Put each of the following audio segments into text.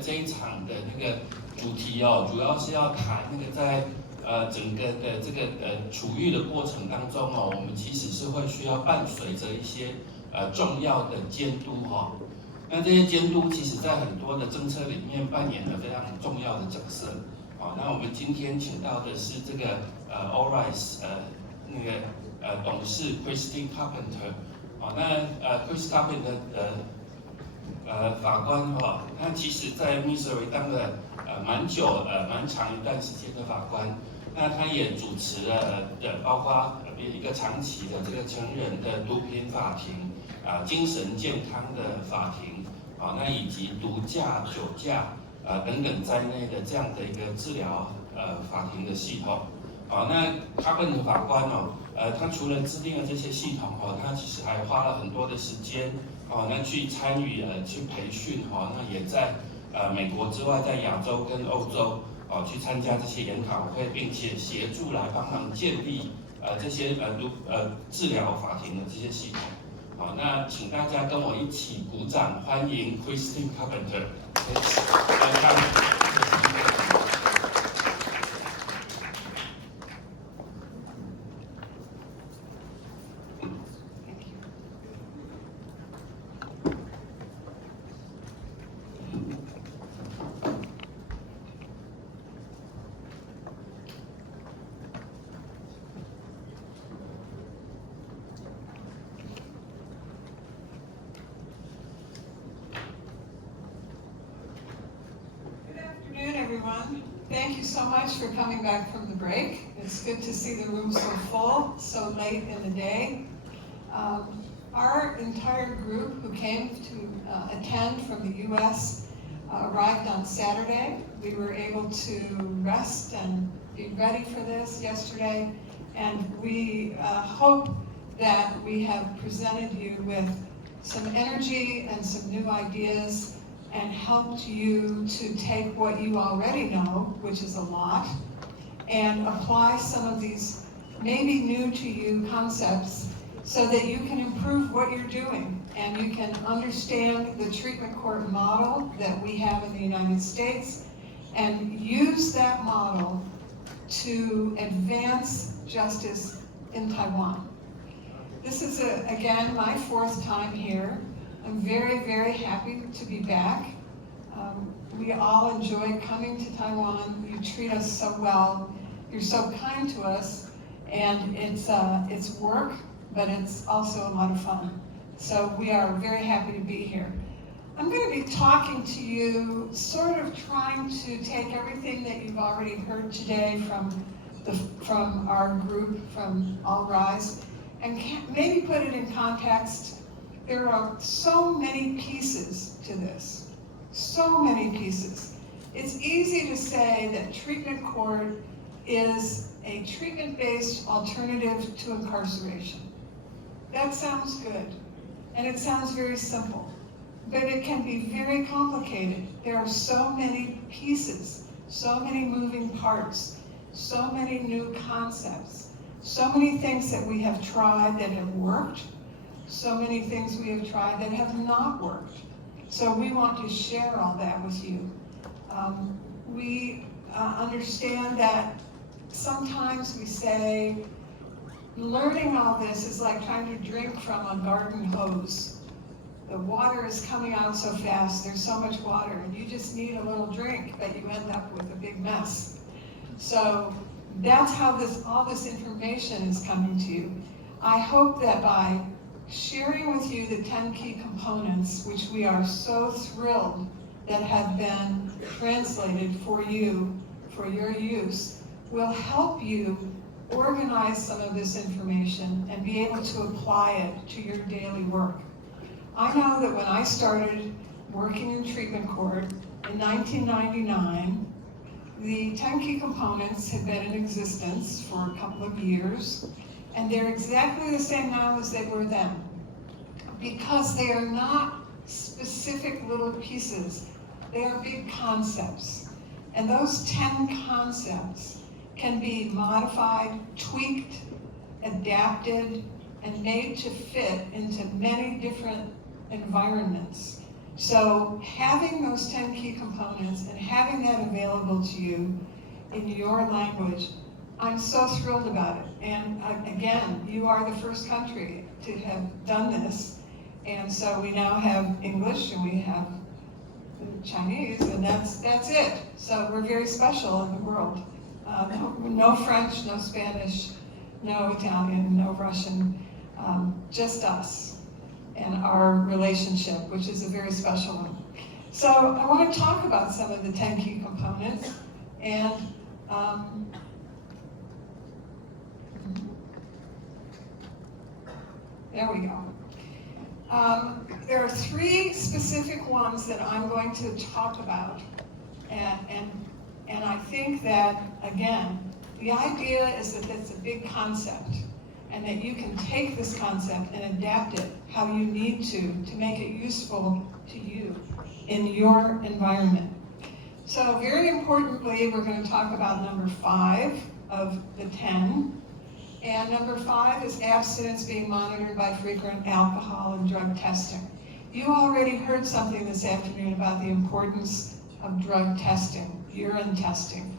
这一场的那个主题哦，主要是要谈那个在整个的这个处遇的过程当中哦，我们其实是会需要伴随着一些重要的监督哈。那这些监督其实在很多的政策里面扮演了非常重要的角色。好，那我们今天请到的是这个Allrise 那个董事 Christine Carpenter。好，那Christine Carpenter 法官哈，他其实在 Missouri 当了蛮久蛮长一段时间的法官。那他也主持了包括一个长期的这个成人的毒品法庭精神健康的法庭那以及毒驾、酒驾等等在内的这样的一个治疗法庭的系统。那Carpenter法官他除了制定了这些系统他其实还花了很多的时间那去参与去培训那也在美国之外，在亚洲跟欧洲去参加这些研讨会，并且协助来帮忙建立这些治疗法庭的这些系统。好，那请大家跟我一起鼓掌，欢迎 Christine Carpenter。Everyone. Thank you so much for coming back from the break. It's good to see the room so full, so late in the day. Our entire group who came to attend from the U.S. Arrived on Saturday. We were able to rest and be ready for this yesterday, and we hope that we have presented you with some energy and some new ideas and helped you to take what you already know, which is a lot, and apply some of these maybe new to you concepts so that you can improve what you're doing and you can understand the treatment court model that we have in the United States and use that model to advance justice in Taiwan. This is, again, my 4th time here. I'm very, very happy to be back. We all enjoy coming to Taiwan. You treat us so well. You're so kind to us, and it's work, but it's also a lot of fun. So we are very happy to be here. I'm going to be talking to you, sort of trying to take everything that you've already heard today from our group, from Allrise, and maybe put it in context. There are so many pieces to this, so many pieces. It's easy to say that treatment court is a treatment-based alternative to incarceration. That sounds good, and it sounds very simple, but it can be very complicated. There are so many pieces, so many moving parts, so many new concepts, so many things that we have tried that have worked, so many things we have tried that have not worked. So we want to share all that with you. We understand that sometimes we say, learning all this is like trying to drink from a garden hose. The water is coming out so fast, there's so much water, and you just need a little drink, but you end up with a big mess. So that's how all this information is coming to you. I hope that by sharing with you the 10 key components, which we are so thrilled that have been translated for you, for your use, will help you organize some of this information and be able to apply it to your daily work. I know that when I started working in treatment court in 1999, the 10 key components had been in existence for a couple of years, and they're exactly the same now as they were then, because they are not specific little pieces. They are big concepts. And those 10 concepts can be modified, tweaked, adapted, and made to fit into many different environments. So having those 10 key components and having that available to you in your language, I'm so thrilled about it. And again, you are the first country to have done this. And so we now have English and we have Chinese, and that's it. So we're very special in the world. No French, no Spanish, no Italian, no Russian, just us and our relationship, which is a very special one. So I want to talk about some of the 10 key components, and there we go. There are 3 specific ones that I'm going to talk about, and I think that, again, the idea is that it's a big concept, and that you can take this concept and adapt it how you need to make it useful to you in your environment. So very importantly, we're going to talk about number 5 of the 10. And number 5 is abstinence being monitored by frequent alcohol and drug testing. You already heard something this afternoon about the importance of drug testing, urine testing.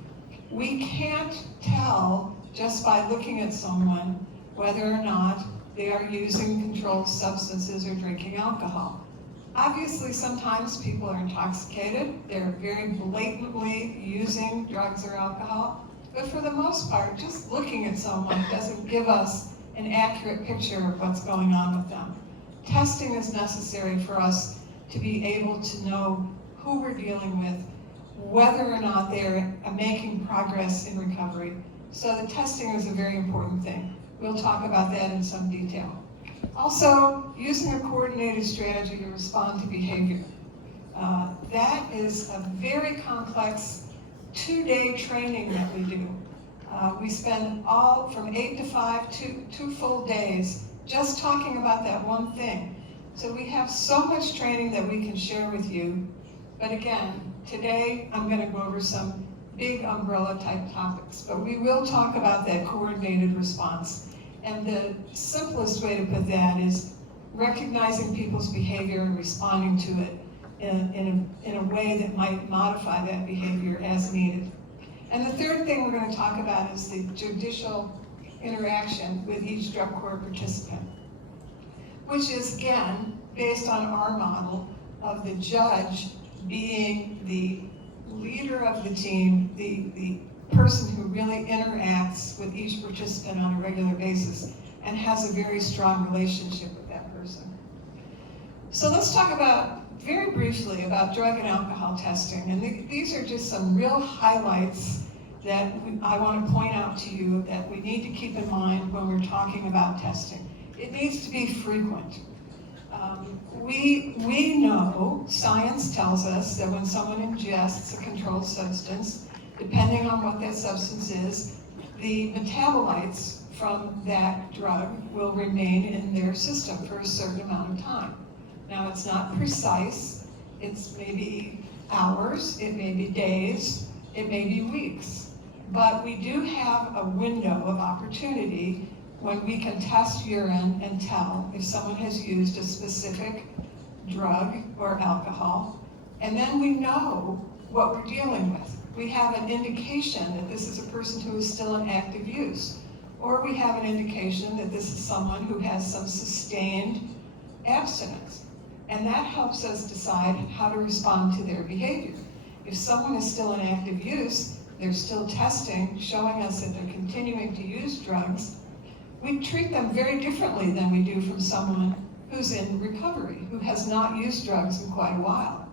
We can't tell just by looking at someone whether or not they are using controlled substances or drinking alcohol. Obviously, sometimes people are intoxicated. They're very blatantly using drugs or alcohol. But for the most part, just looking at someone doesn't give us an accurate picture of what's going on with them. Testing is necessary for us to be able to know who we're dealing with, whether or not they're making progress in recovery. So the testing is a very important thing. We'll talk about that in some detail. Also, using a coordinated strategy to respond to behavior. That is a very complex 2-day training that we do. We spend all from 8 to 5, 2 full days just talking about that one thing. So we have so much training that we can share with you. But again, today I'm going to go over some big umbrella type topics, but we will talk about that coordinated response. And the simplest way to put that is recognizing people's behavior and responding to it in a way that might modify that behavior as needed. And the third thing we're going to talk about is the judicial interaction with each drug court participant, which is, again, based on our model of the judge being the leader of the team, the person who really interacts with each participant on a regular basis and has a very strong relationship with that person. So let's talk very briefly about drug and alcohol testing. And these are just some real highlights that I want to point out to you that we need to keep in mind when we're talking about testing. It needs to be frequent. We know, science tells us that when someone ingests a controlled substance, depending on what that substance is, the metabolites from that drug will remain in their system for a certain amount of time. Now, it's not precise. It's maybe hours, it may be days, it may be weeks. But we do have a window of opportunity when we can test urine and tell if someone has used a specific drug or alcohol. And then we know what we're dealing with. We have an indication that this is a person who is still in active use. Or we have an indication that this is someone who has some sustained abstinence. And that helps us decide how to respond to their behavior. If someone is still in active use, they're still testing, showing us that they're continuing to use drugs, we treat them very differently than we do from someone who's in recovery, who has not used drugs in quite a while,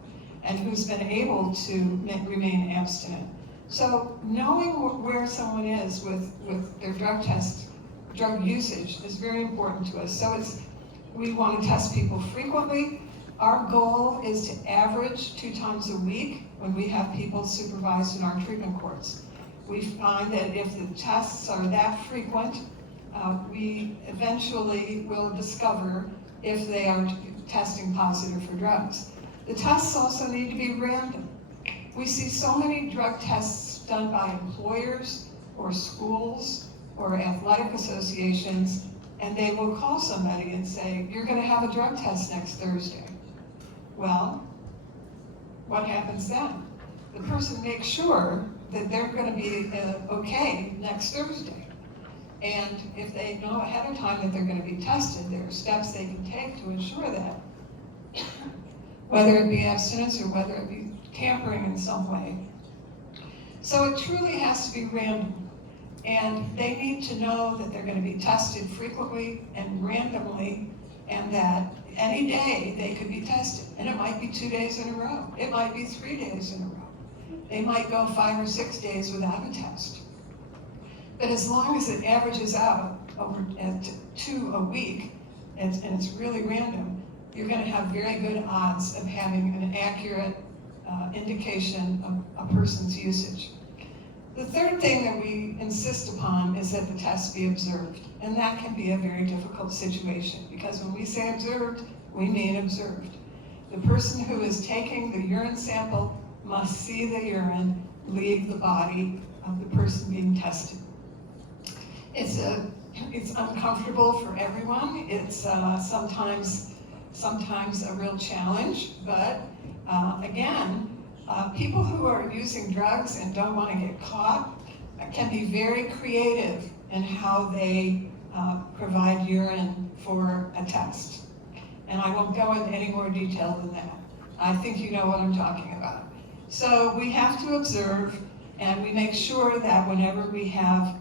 and who's been able to remain abstinent. So knowing where someone is with their drug usage is very important to us. So we want to test people frequently. Our goal is to average 2 times a week when we have people supervised in our treatment courts. We find that if the tests are that frequent, we eventually will discover if they are testing positive for drugs. The tests also need to be random. We see so many drug tests done by employers or schools or athletic associations, and they will call somebody and say, you're going to have a drug test next Thursday. Well, what happens then? The person makes sure that they're going to be okay next Thursday. And if they know ahead of time that they're going to be tested, there are steps they can take to ensure that. Whether it be abstinence or whether it be tampering in some way. So it truly has to be random. And they need to know that they're going to be tested frequently and randomly, and that any day they could be tested. And it might be 2 days in a row. It might be 3 days in a row. They might go 5 or 6 days without a test. But as long as it averages out over at 2 a week, and it's really random, you're going to have very good odds of having an accurate indication of a person's usage. The third thing that we insist upon is that the test be observed. And that can be a very difficult situation, because when we say observed, we mean observed. The person who is taking the urine sample must see the urine leave the body of the person being tested. It's uncomfortable for everyone. It's sometimes a real challenge, but again, people who are using drugs and don't want to get caught can be very creative in how they provide urine for a test. And I won't go into any more detail than that. I think you know what I'm talking about. So we have to observe, and we make sure that whenever we have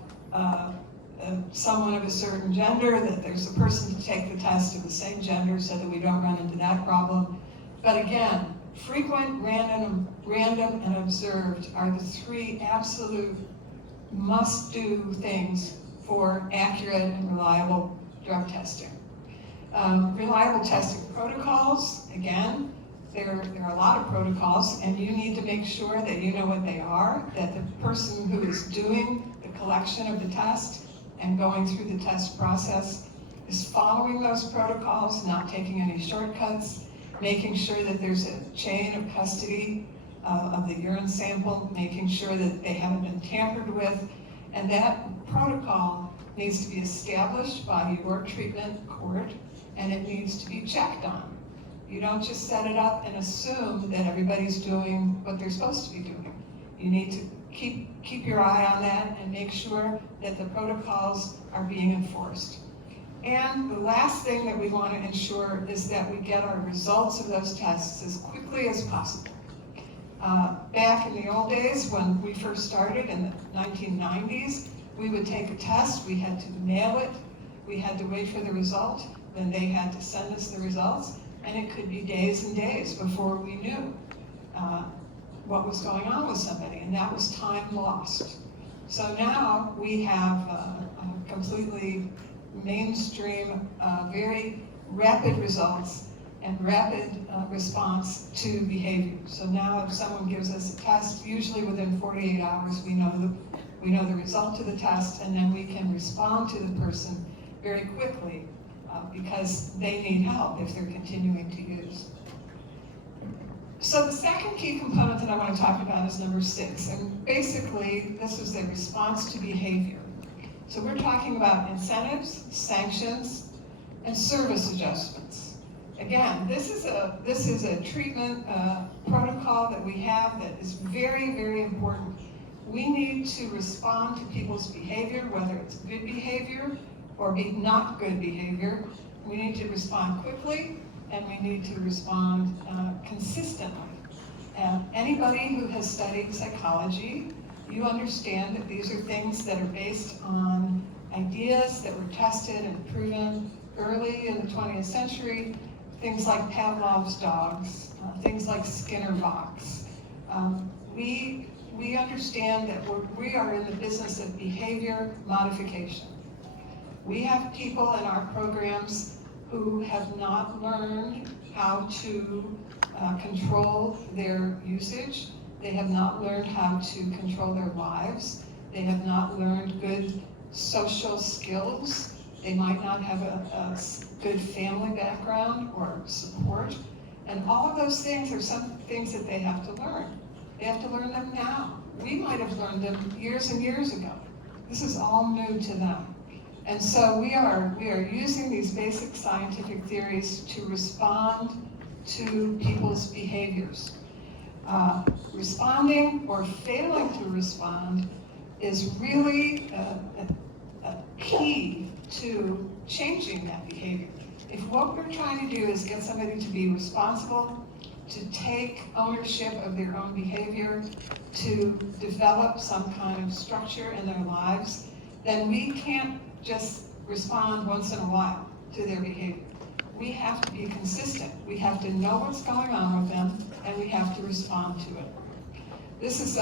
someone of a certain gender, that there's a person to take the test of the same gender so that we don't run into that problem. But again, frequent, random, and observed are the 3 absolute must-do things for accurate and reliable drug testing. Reliable testing protocols, again, there are a lot of protocols, and you need to make sure that you know what they are, that the person who is doing the collection of the test and going through the test process is following those protocols, not taking any shortcuts, making sure that there's a chain of custody of the urine sample, making sure that they haven't been tampered with, and that protocol needs to be established by your treatment court, and it needs to be checked on. You don't just set it up and assume that everybody's doing what they're supposed to be doing. You need to keep your eye on that and make sure that the protocols are being enforced. And the last thing that we want to ensure is that we get our results of those tests as quickly as possible. Back in the old days, when we first started in the 1990s, we would take a test, we had to mail it, we had to wait for the result, then they had to send us the results, and it could be days and days before we knew what was going on with somebody, and that was time lost. So now we have a completely mainstream, very rapid results and rapid response to behavior. So now if someone gives us a test, usually within 48 hours we know the result of the test, and then we can respond to the person very quickly because they need help if they're continuing to use. So the second key component that I want to talk about is number 6, and basically this is the response to behavior. So we're talking about incentives, sanctions, and service adjustments. Again, this is a treatment protocol that we have that is very, very important. We need to respond to people's behavior, whether it's good behavior or not good behavior. We need to respond quickly, and we need to respond consistently. Anybody who has studied psychology, you understand that these are things that are based on ideas that were tested and proven early in the 20th century, things like Pavlov's dogs, things like Skinner box. We understand that we are in the business of behavior modification. We have people in our programs who have not learned how to control their usage. They have not learned how to control their lives. They have not learned good social skills. They might not have a good family background or support. And all of those things are some things that they have to learn. They have to learn them now. We might have learned them years and years ago. This is all new to them. And so we are using these basic scientific theories to respond to people's behaviors. responding or failing to respond is really a key to changing that behavior. If what we're trying to do is get somebody to be responsible, to take ownership of their own behavior, to develop some kind of structure in their lives, then we can't just respond once in a while to their behavior. We have to be consistent. We have to know what's going on with them, and we have to respond to it. This is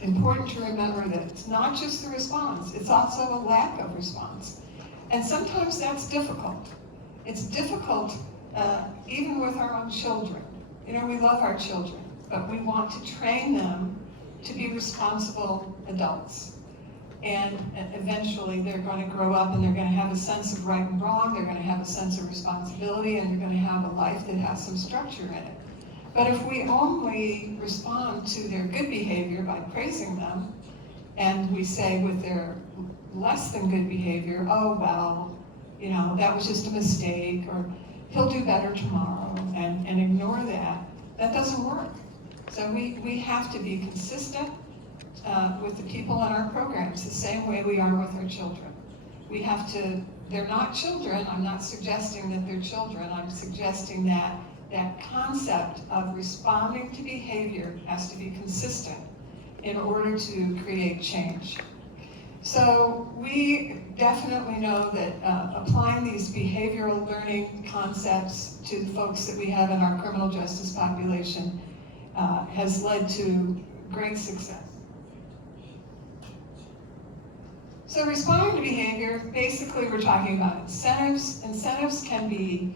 important to remember that it's not just the response, it's also a lack of response. And sometimes that's difficult. It's difficult even with our own children. You know, we love our children, but we want to train them to be responsible adults. And eventually they're going to grow up and they're going to have a sense of right and wrong, they're going to have a sense of responsibility, and they're going to have a life that has some structure in it. But if we only respond to their good behavior by praising them, and we say with their less than good behavior, oh well, you know, that was just a mistake, or he'll do better tomorrow, and ignore that, that doesn't work. So we have to be consistent with the people in our programs, the same way we are with our children. We have to, they're not children, I'm not suggesting that they're children, I'm suggesting that that concept of responding to behavior has to be consistent in order to create change. So we definitely know that applying these behavioral learning concepts to folks that we have in our criminal justice population has led to great success. So responding to behavior, basically we're talking about incentives. Incentives can be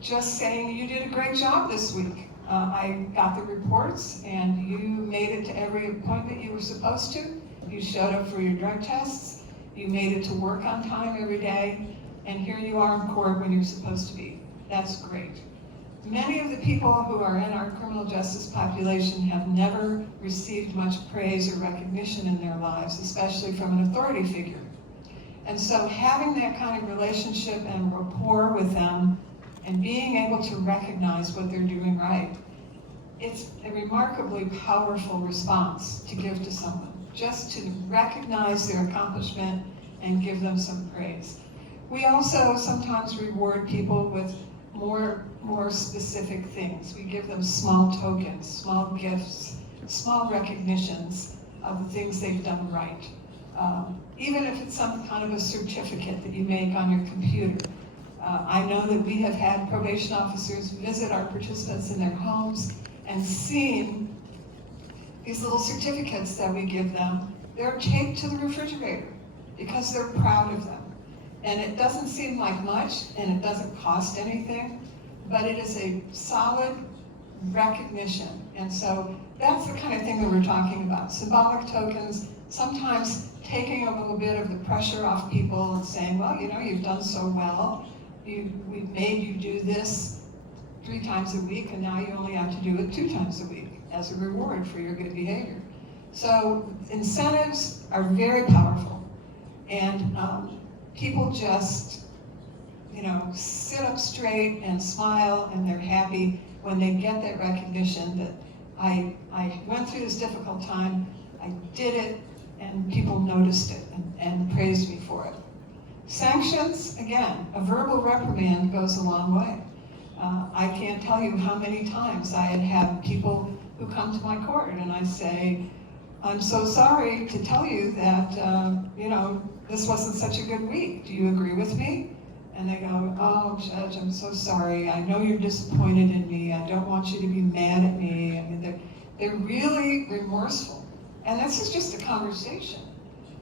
just saying you did a great job this week. I got the reports and you made it to every appointment you were supposed to. You showed up for your drug tests. You made it to work on time every day. And here you are in court when you're supposed to be. That's great. Many of the people who are in our criminal justice population have never received much praise or recognition in their lives, especially from an authority figure. And so having that kind of relationship and rapport with them and being able to recognize what they're doing right, it's a remarkably powerful response to give to someone, just to recognize their accomplishment and give them some praise. We also sometimes reward people with more specific things. We give them small tokens, small gifts, small recognitions of the things they've done right. Even if it's some kind of a certificate that you make on your computer. I know that we have had probation officers visit our participants in their homes and seen these little certificates that we give them. They're taped to the refrigerator because they're proud of them. And it doesn't seem like much, and it doesn't cost anything, but it is a solid recognition. And so that's the kind of thing that we're talking about. Symbolic tokens, sometimes taking a little bit of the pressure off people and saying, well, you know, you've done so well. We've made you do this 3 times a week, and now you only have to do it 2 times a week as a reward for your good behavior. So incentives are very powerful. And people just, you know, sit up straight and smile, and they're happy when they get that recognition that I went through this difficult time, I did it, and people noticed it and praised me for it. Sanctions, again, a verbal reprimand goes a long way. I can't tell you how many times I had people who come to my court and I say, I'm so sorry to tell you that, you know, this wasn't such a good week. Do you agree with me? And they go, oh, Judge, I'm so sorry. I know you're disappointed in me. I don't want you to be mad at me. I mean, they're really remorseful. And this is just a conversation.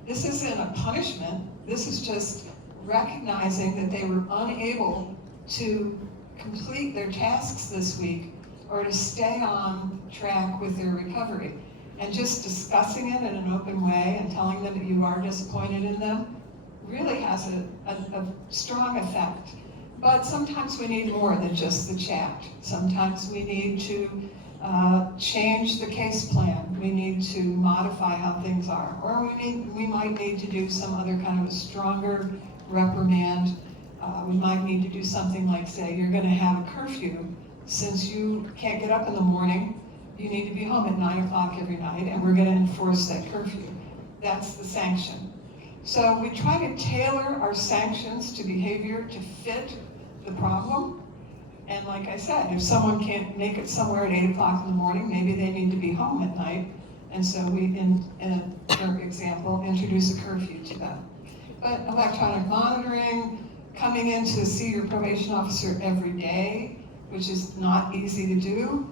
This isn't a punishment. This is just recognizing that they were unable to complete their tasks this week or to stay on track with their recovery. And just discussing it in an open way and telling them that you are disappointed in them really has a strong effect. But sometimes we need more than just the chat. Sometimes we need to change the case plan. We need to modify how things are. Or we might need to do some other kind of a stronger reprimand. We might need to do something like say, you're going to have a curfew since you can't get up in the morning, you need to be home at 9 o'clock every night, and we're going to enforce that curfew. That's the sanction. So we try to tailor our sanctions to behavior to fit the problem. And like I said, if someone can't make it somewhere at 8 o'clock in the morning, maybe they need to be home at night. And so we, for example, introduce a curfew to them. But electronic monitoring, coming in to see your probation officer every day, which is not easy to do,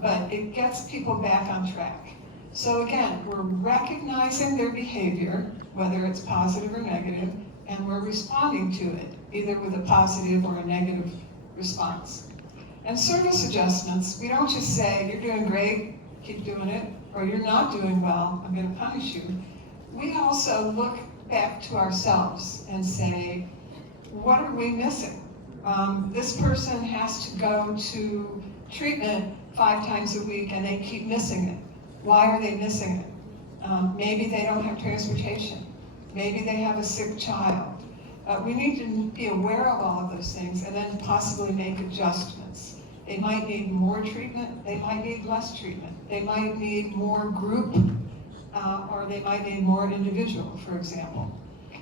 but it gets people back on track. So again, we're recognizing their behavior, whether it's positive or negative, and we're responding to it, either with a positive or a negative response. And service adjustments, we don't just say, you're doing great, keep doing it, or you're not doing well, I'm going to punish you. We also look back to ourselves and say, what are we missing? This person has to go to treatment 5 times a week and they keep missing it. Why are they missing it? Maybe they don't have transportation. Maybe they have a sick child. We need to be aware of all of those things and then possibly make adjustments. They might need more treatment, they might need less treatment. They might need more group, or they might need more individual, for example.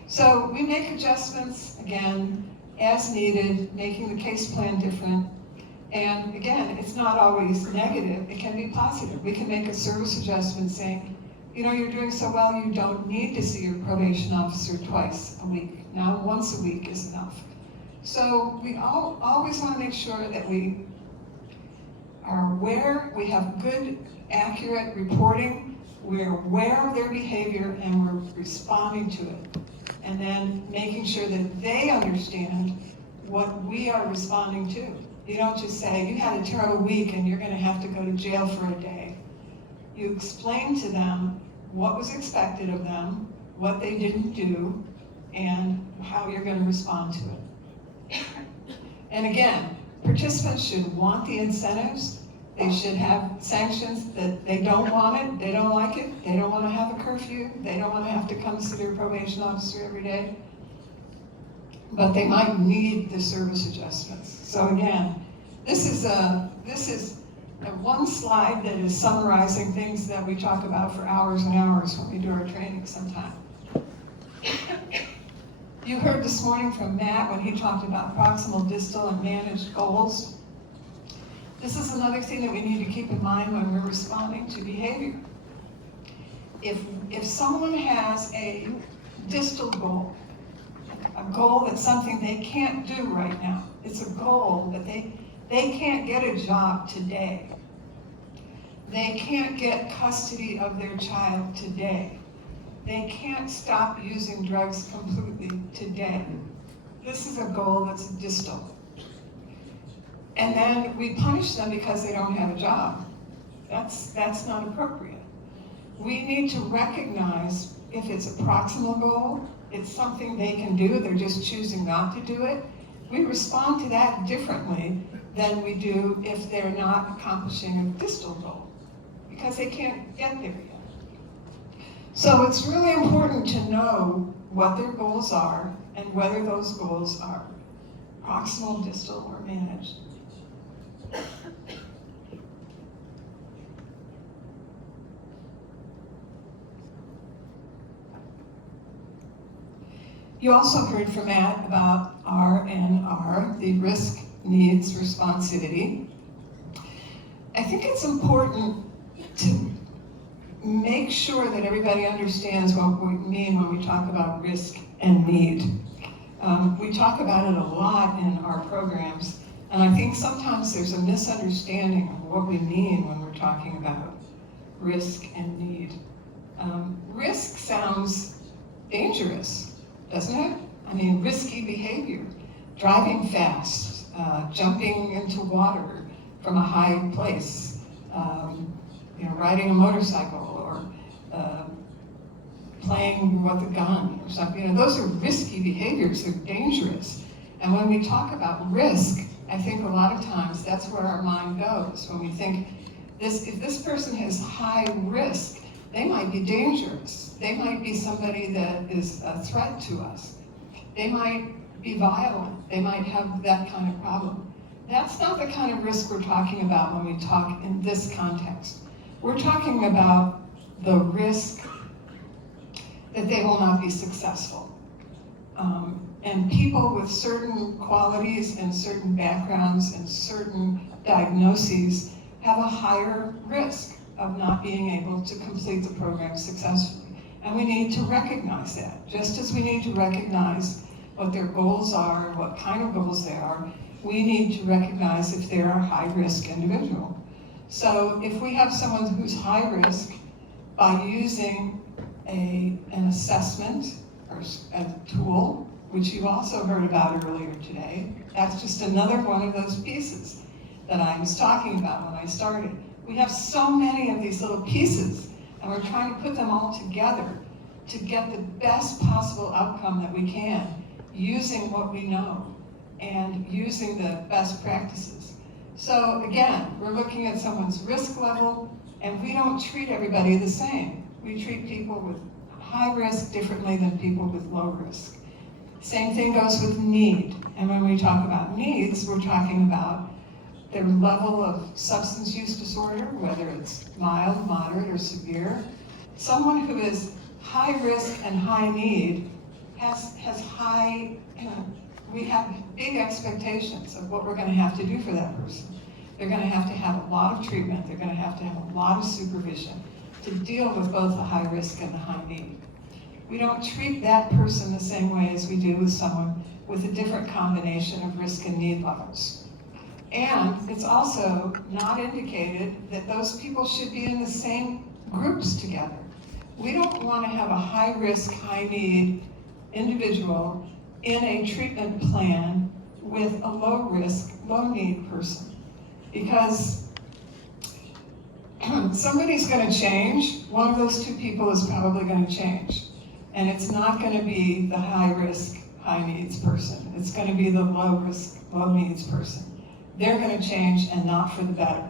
So we make adjustments, again, as needed, making the case plan different. And again, it's not always negative, it can be positive. We can make a service adjustment saying, you know, you're doing so well, you don't need to see your probation officer twice a week. Now, once a week is enough. So we always want to make sure that we are aware, we have good, accurate reporting, we're aware of their behavior, and we're responding to it. And then making sure that they understand what we are responding to. You don't just say, you had a terrible week and you're going to have to go to jail for a day. You explain to them what was expected of them, what they didn't do, and how you're going to respond to it. And again, participants should want the incentives. They should have sanctions that they don't want it, they don't like it, they don't want to have a curfew, they don't want to have to come see their probation officer every day. But they might need the service adjustments. So again, this is one slide that is summarizing things that we talk about for hours and hours when we do our training sometime. You heard this morning from Matt when he talked about proximal, distal, and managed goals. This is another thing that we need to keep in mind when we're responding to behavior. If someone has a distal goal, a goal that's something they can't do right now, it's a goal that they can't get a job today. They can't get custody of their child today. They can't stop using drugs completely today. This is a goal that's distal. And then we punish them because they don't have a job. That's not appropriate. We need to recognize if it's a proximal goal, it's something they can do, they're just choosing not to do it. We respond to that differently than we do if they're not accomplishing a distal goal, because they can't get there yet. So it's really important to know what their goals are and whether those goals are proximal, distal, or managed. You also heard from Matt about RNR, the risk needs responsivity. I think it's important to make sure that everybody understands what we mean when we talk about risk and need. We talk about it a lot in our programs, and I think sometimes there's a misunderstanding of what we mean when we're talking about risk and need. Risk sounds dangerous, doesn't it? I mean, risky behavior, driving fast, jumping into water from a high place, riding a motorcycle, or playing with a gun or something. Those are risky behaviors, they're dangerous. And when we talk about risk, I think a lot of times that's where our mind goes. When we think, if this person has high risk, they might be dangerous. They might be somebody that is a threat to us. They might be violent. They might have that kind of problem. That's not the kind of risk we're talking about when we talk in this context. We're talking about the risk that they will not be successful. And people with certain qualities and certain backgrounds and certain diagnoses have a higher risk of not being able to complete the program successfully. And we need to recognize that. Just as we need to recognize what their goals are and what kind of goals they are, we need to recognize if they're a high-risk individual. So if we have someone who's high risk, by using an assessment or a tool, which you also heard about earlier today, that's just another one of those pieces that I was talking about when I started. We have so many of these little pieces, and we're trying to put them all together to get the best possible outcome that we can, using what we know and using the best practices. So again, we're looking at someone's risk level, and we don't treat everybody the same. We treat people with high risk differently than people with low risk. Same thing goes with need. And when we talk about needs, we're talking about their level of substance use disorder, whether it's mild, moderate, or severe. Someone who is high risk and high need has high, we have big expectations of what we're going to have to do for that person. They're going to have a lot of treatment. They're going to have a lot of supervision to deal with both the high risk and the high need. We don't treat that person the same way as we do with someone with a different combination of risk and need levels. And it's also not indicated that those people should be in the same groups together. We don't want to have a high risk, high need individual in a treatment plan with a low risk, low need person. Because somebody's going to change. One of those two people is probably going to change. And it's not going to be the high risk, high needs person. It's going to be the low risk, low needs person. They're going to change, and not for the better.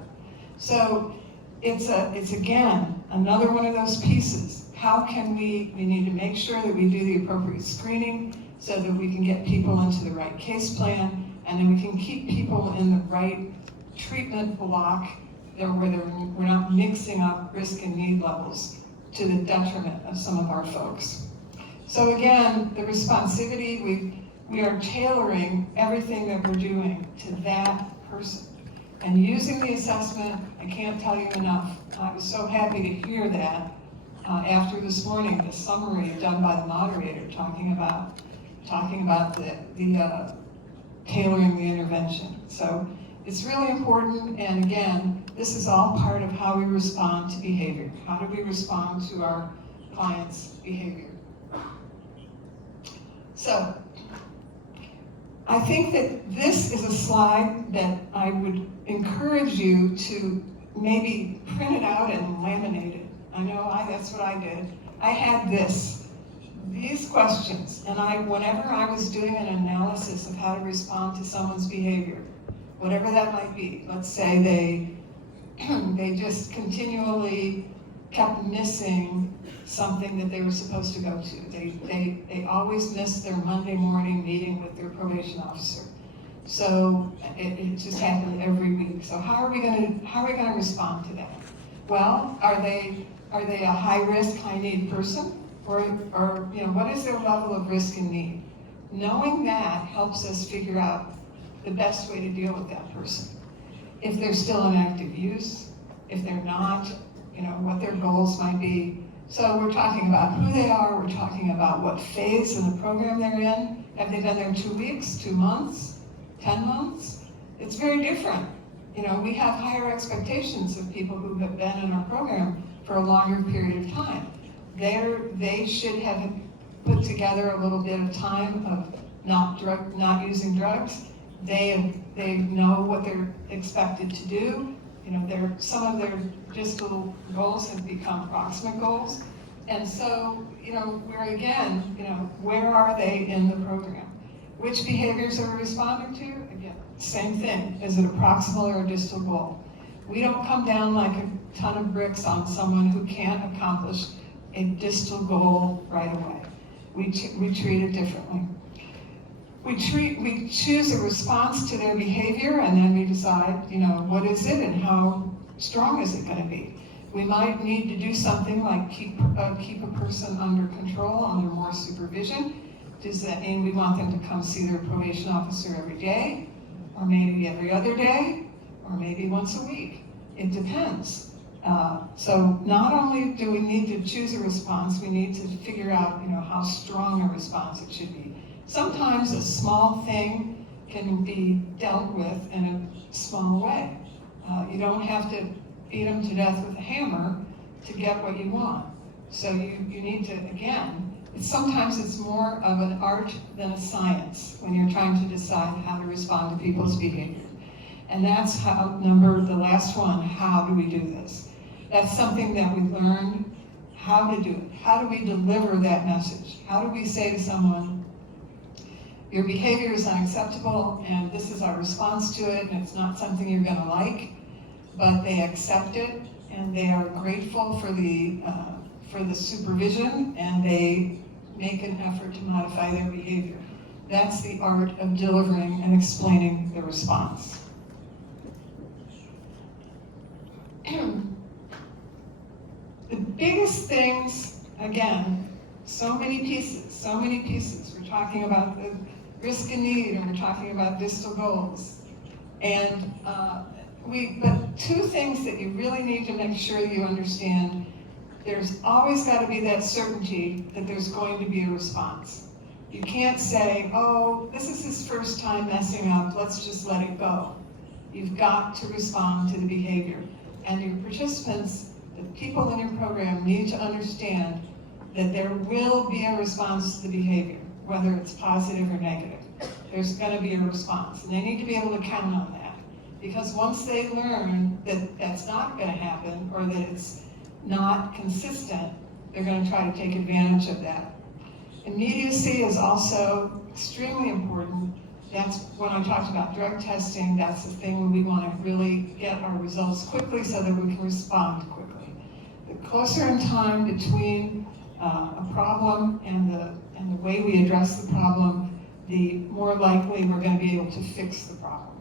So it's again, another one of those pieces. How can we need to make sure that we do the appropriate screening so that we can get people into the right case plan, and then we can keep people in the right treatment block where we're not mixing up risk and need levels to the detriment of some of our folks. So again, the responsivity, we are tailoring everything that we're doing to that person. And using the assessment, I can't tell you enough. I was so happy to hear that after this morning, the summary done by the moderator talking about the tailoring the intervention. So it's really important, and again, this is all part of how we respond to behavior. How do we respond to our clients' behavior? So, I think that this is a slide that I would encourage you to maybe print it out and laminate it. I know that's what I did. I had these questions, and whenever I was doing an analysis of how to respond to someone's behavior, whatever that might be, let's say they just continually kept missing something that they were supposed to go to. They always missed their Monday morning meeting with their probation officer. So it just happened every week. So how are we going to respond to that? Well, are they a high risk, high need person, or what is their level of risk and need? Knowing that helps us figure out the best way to deal with that person. If they're still in active use, if they're not, what their goals might be. So we're talking about who they are, we're talking about what phase in the program they're in. Have they been there 2 weeks, 2 months, 10 months? It's very different. We have higher expectations of people who have been in our program for a longer period of time. They should have put together a little bit of time of not using drugs. They know what they're expected to do. Some of their just little goals have become proximate goals. And so, where are they in the program? Which behaviors are we responding to? Again, same thing. Is it a proximal or a distal goal? We don't come down like a ton of bricks on someone who can't accomplish a distal goal right away. We treat it differently. we choose a response to their behavior, and then we decide, what is it and how strong is it going to be. We might need to do something like keep a person under control, under more supervision. Does that mean we want them to come see their probation officer every day, or maybe every other day, or maybe once a week? It depends. So not only do we need to choose a response, we need to figure out, how strong a response it should be. Sometimes a small thing can be dealt with in a small way. You don't have to beat them to death with a hammer to get what you want. So you need to, again, sometimes it's more of an art than a science when you're trying to decide how to respond to people's behavior. And that's the last one, how do we do this? That's something that we learned how to do it. How do we deliver that message? How do we say to someone, your behavior is unacceptable and this is our response to it, and it's not something you're gonna like, but they accept it and they are grateful for the supervision, and they make an effort to modify their behavior. That's the art of delivering and explaining the response. The biggest things, again, so many pieces. We're talking about the risk and need, and we're talking about distal goals. And but two things that you really need to make sure you understand: there's always got to be that certainty that there's going to be a response. You can't say, oh, this is his first time messing up, let's just let it go. You've got to respond to the behavior. And your participants, the people in your program, need to understand that there will be a response to the behavior, whether it's positive or negative. There's going to be a response, and they need to be able to count on that. Because once they learn that that's not going to happen, or that it's not consistent, they're going to try to take advantage of that. Immediacy is also extremely important. That's when I talked about drug testing. That's the thing where we want to really get our results quickly so that we can respond quickly. The closer in time between a problem and the way we address the problem, the more likely we're going to be able to fix the problem.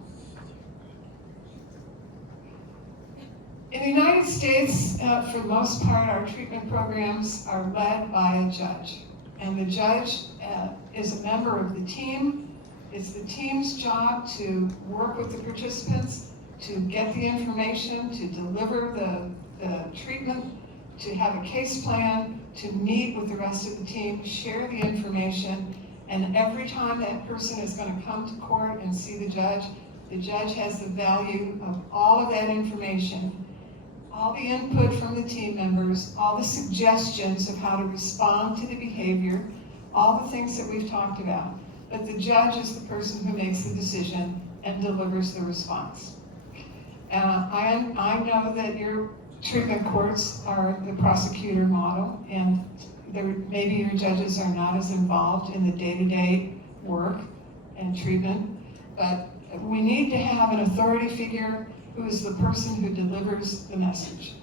In the United States, for the most part, our treatment programs are led by a judge. And the judge is a member of the team. It's the team's job to work with the participants, to get the information, to deliver the treatment, to have a case plan, to meet with the rest of the team, share the information. And every time that person is going to come to court and see the judge has the value of all of that information, all the input from the team members, all the suggestions of how to respond to the behavior, all the things that we've talked about. But the judge is the person who makes the decision and delivers the response. I know that your treatment courts are the prosecutor model, and maybe your judges are not as involved in the day-to-day work and treatment, but we need to have an authority figure who is the person who delivers the message.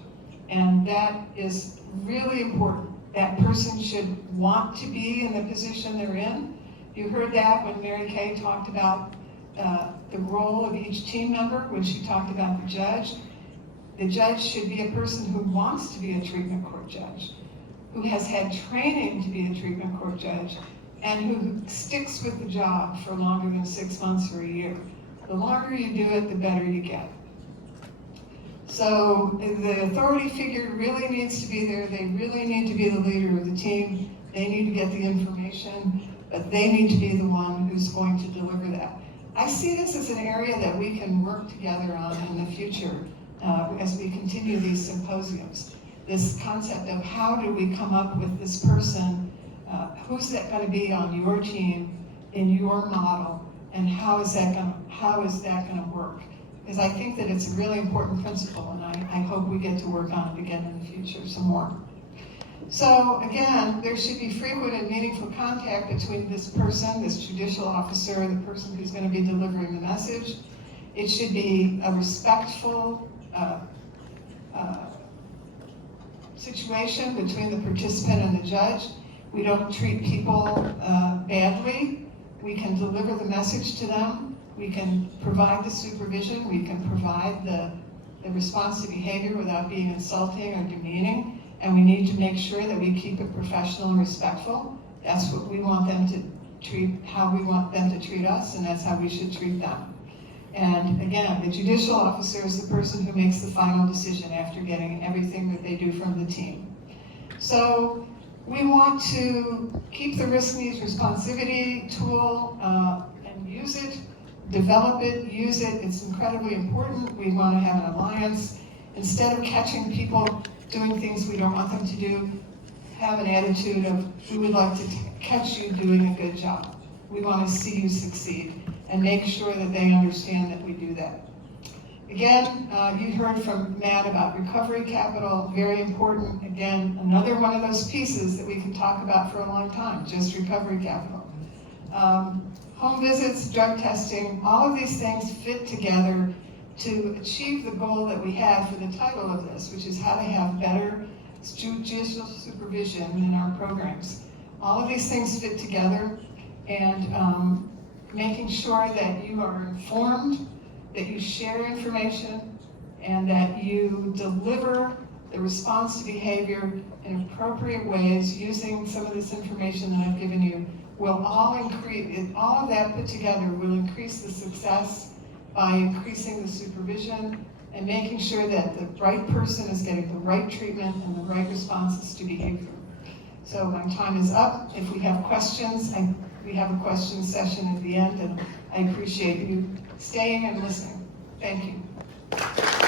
And that is really important. That person should want to be in the position they're in. You heard that when Mary Kay talked about the role of each team member, when she talked about the judge. The judge should be a person who wants to be a treatment court judge, who has had training to be a treatment court judge, and who sticks with the job for longer than 6 months or a year. The longer you do it, the better you get. So the authority figure really needs to be there. They really need to be the leader of the team. They need to get the information, but they need to be the one who's going to deliver that. I see this as an area that we can work together on in the future as we continue these symposiums. This concept of how do we come up with this person, who's that going to be on your team, in your model, and how is that going to work? Because I think that it's a really important principle, and I hope we get to work on it again in the future some more. So again, there should be frequent and meaningful contact between this person, this judicial officer, the person who's going to be delivering the message. It should be a respectful situation between the participant and the judge. We don't treat people badly. we can deliver the message to them, we can provide the supervision, we can provide the response to behavior without being insulting or demeaning, and we need to make sure that we keep it professional and respectful. That's what we want them to treat, how we want them to treat us, and that's how we should treat them. And again, the judicial officer is the person who makes the final decision after getting everything that they do from the team. So we want to keep the risk needs responsivity tool and use it, develop it, use it. It's incredibly important. We want to have an alliance. Instead of catching people doing things we don't want them to do, have an attitude of, we would like to catch you doing a good job. We want to see you succeed and make sure that they understand that we do that. Again, you heard from Matt about recovery capital, very important. Again, another one of those pieces that we can talk about for a long time, just recovery capital. Home visits, drug testing, all of these things fit together to achieve the goal that we had for the title of this, which is how to have better judicial supervision in our programs. All of these things fit together, and making sure that you are informed, that you share information, and that you deliver the response to behavior in appropriate ways using some of this information that I've given you will all increase, all of that put together will increase the success by increasing the supervision and making sure that the right person is getting the right treatment and the right responses to behavior. So my time is up. If we have questions, we have a question session at the end, and I appreciate you staying and listening. Thank you.